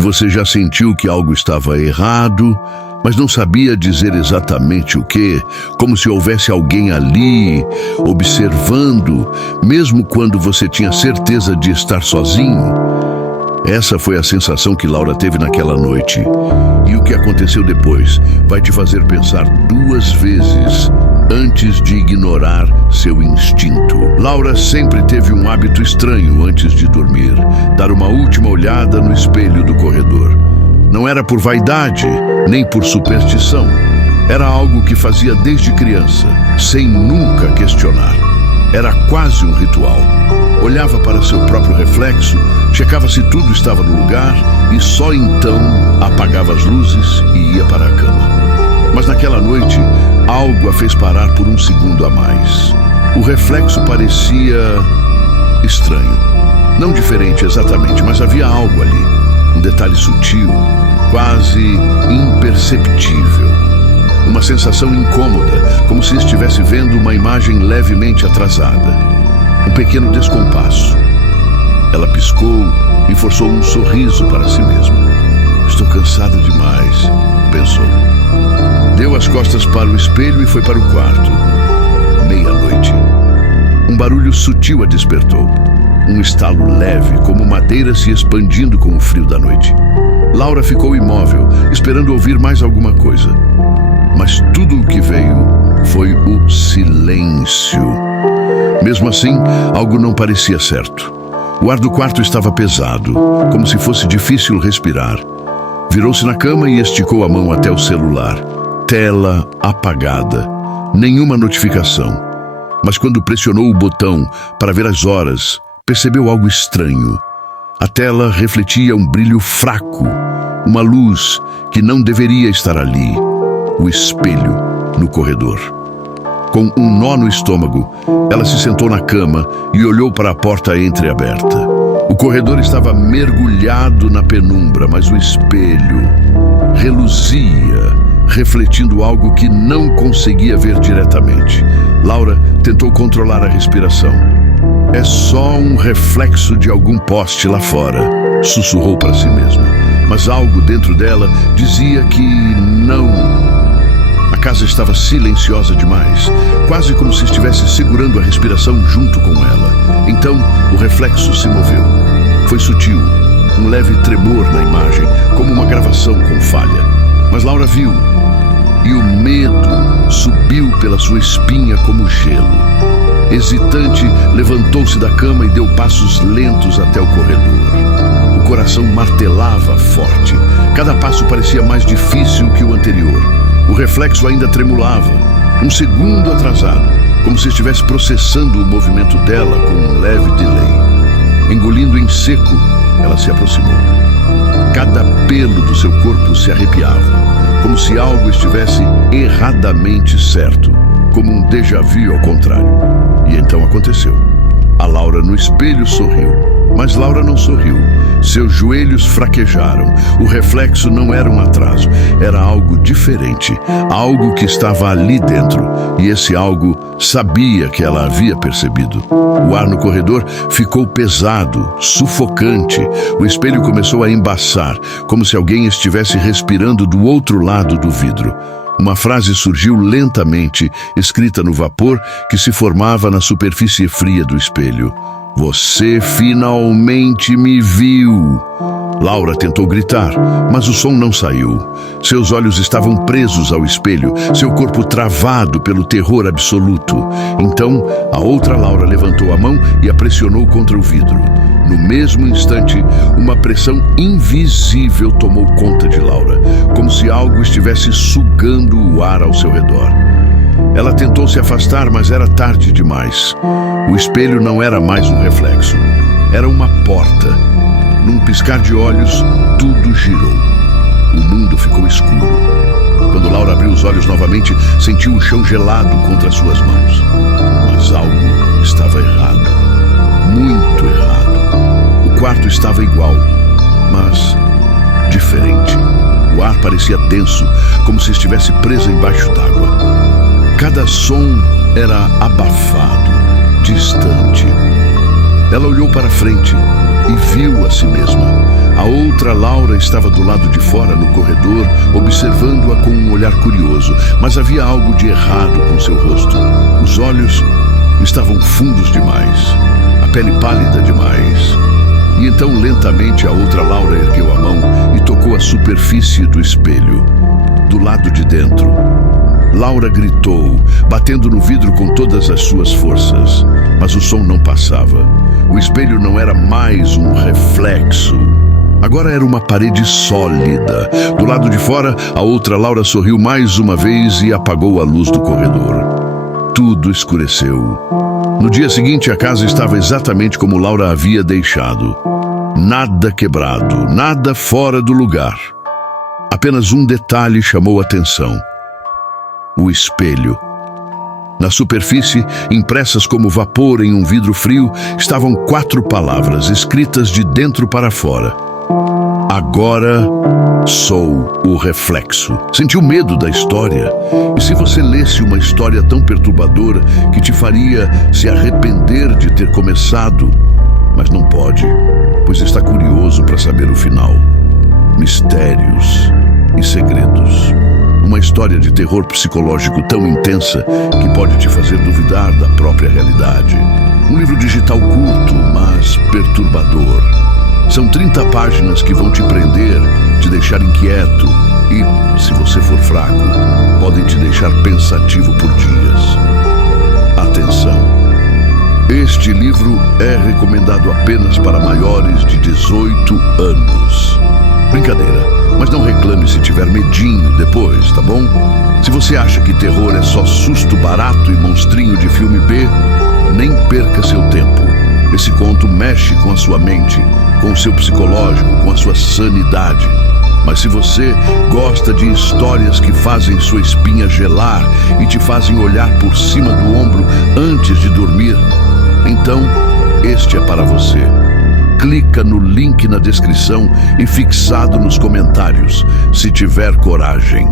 Você já sentiu que algo estava errado, mas não sabia dizer exatamente o que, como se houvesse alguém ali, observando, mesmo quando você tinha certeza de estar sozinho? Essa foi a sensação que Laura teve naquela noite. E o que aconteceu depois vai te fazer pensar duas vezes antes de ignorar seu instinto. Laura sempre teve um hábito estranho antes de dormir: dar uma última olhada no espelho do corredor. Não era por vaidade, nem por superstição. Era algo que fazia desde criança, sem nunca questionar. Era quase um ritual. Olhava para seu próprio reflexo, checava se tudo estava no lugar e só então apagava as luzes e ia para a cama. Mas naquela noite, algo a fez parar por um segundo a mais. O reflexo parecia estranho. Não diferente exatamente, mas havia algo ali. Um detalhe sutil, quase imperceptível. Uma sensação incômoda, como se estivesse vendo uma imagem levemente atrasada. Um pequeno descompasso. Ela piscou e forçou um sorriso para si mesma. Estou cansada demais, pensou. Deu as costas para o espelho e foi para o quarto. Meia-noite. Um barulho sutil a despertou. Um estalo leve, como madeira se expandindo com o frio da noite. Laura ficou imóvel, esperando ouvir mais alguma coisa. Mas tudo o que veio foi o silêncio. Mesmo assim, algo não parecia certo. O ar do quarto estava pesado, como se fosse difícil respirar. Virou-se na cama e esticou a mão até o celular. Tela apagada. Nenhuma notificação. Mas quando pressionou o botão para ver as horas, percebeu algo estranho. A tela refletia um brilho fraco, uma luz que não deveria estar ali. O espelho no corredor. Com um nó no estômago, ela se sentou na cama e olhou para a porta entreaberta. O corredor estava mergulhado na penumbra, mas o espelho reluzia, refletindo algo que não conseguia ver diretamente. Laura tentou controlar a respiração. É só um reflexo de algum poste lá fora, sussurrou para si mesma. Mas algo dentro dela dizia que não. A casa estava silenciosa demais, quase como se estivesse segurando a respiração junto com ela. Então, o reflexo se moveu. Foi sutil, um leve tremor na imagem, como uma gravação com falha. Mas Laura viu, e o medo subiu pela sua espinha como gelo. Hesitante, levantou-se da cama e deu passos lentos até o corredor. O coração martelava forte. Cada passo parecia mais difícil que o anterior. O reflexo ainda tremulava, um segundo atrasado, como se estivesse processando o movimento dela com um leve delay. Engolindo em seco, ela se aproximou. Cada pelo do seu corpo se arrepiava, como se algo estivesse erradamente certo, como um déjà vu ao contrário. E então aconteceu. A Laura no espelho sorriu, mas Laura não sorriu. Seus joelhos fraquejaram. O reflexo não era um atraso, era algo diferente, algo que estava ali dentro, e esse algo sabia que ela havia percebido. O ar no corredor ficou pesado, sufocante. O espelho começou a embaçar, como se alguém estivesse respirando do outro lado do vidro. Uma frase surgiu lentamente, escrita no vapor que se formava na superfície fria do espelho. Você finalmente me viu. Laura tentou gritar, mas o som não saiu. Seus olhos estavam presos ao espelho, seu corpo travado pelo terror absoluto. Então, a outra Laura levantou a mão e a pressionou contra o vidro. No mesmo instante, uma pressão invisível tomou conta de Laura, como se algo estivesse sugando o ar ao seu redor. Ela tentou se afastar, mas era tarde demais. O espelho não era mais um reflexo. Era uma porta. Num piscar de olhos, tudo girou. O mundo ficou escuro. Quando Laura abriu os olhos novamente, sentiu o chão gelado contra suas mãos. Mas algo estava errado. Muito errado. O quarto estava igual, mas diferente. O ar parecia denso, como se estivesse preso embaixo d'água. Cada som era abafado, distante. Ela olhou para frente e viu a si mesma. A outra Laura estava do lado de fora, no corredor, observando-a com um olhar curioso, mas havia algo de errado com seu rosto. Os olhos estavam fundos demais, a pele pálida demais. E então, lentamente, a outra Laura ergueu a mão e tocou a superfície do espelho, do lado de dentro. Laura gritou, batendo no vidro com todas as suas forças, mas o som não passava. O espelho não era mais um reflexo. Agora era uma parede sólida. Do lado de fora, a outra Laura sorriu mais uma vez e apagou a luz do corredor. Tudo escureceu. No dia seguinte, a casa estava exatamente como Laura havia deixado. Nada quebrado, nada fora do lugar. Apenas um detalhe chamou a atenção: o espelho. Na superfície, impressas como vapor em um vidro frio, estavam 4 palavras escritas de dentro para fora. Agora sou o reflexo. Sentiu medo da história? E se você lesse uma história tão perturbadora que te faria se arrepender de ter começado? Mas não pode, pois está curioso para saber o final. Mistérios e segredos. Uma história de terror psicológico tão intensa que pode te fazer duvidar da própria realidade. Um livro digital curto, mas perturbador. São 30 páginas que vão te prender, te deixar inquieto e, se você for fraco, podem te deixar pensativo por dias. Atenção! Este livro é recomendado apenas para maiores de 18 anos. Brincadeira, mas não reclame se tiver medinho depois, tá bom? Se você acha que terror é só susto barato e monstrinho de filme B, nem perca seu tempo. Esse conto mexe com a sua mente, com o seu psicológico, com a sua sanidade. Mas se você gosta de histórias que fazem sua espinha gelar e te fazem olhar por cima do ombro antes de dormir, então este é para você. Clica no link na descrição e fixado nos comentários, se tiver coragem.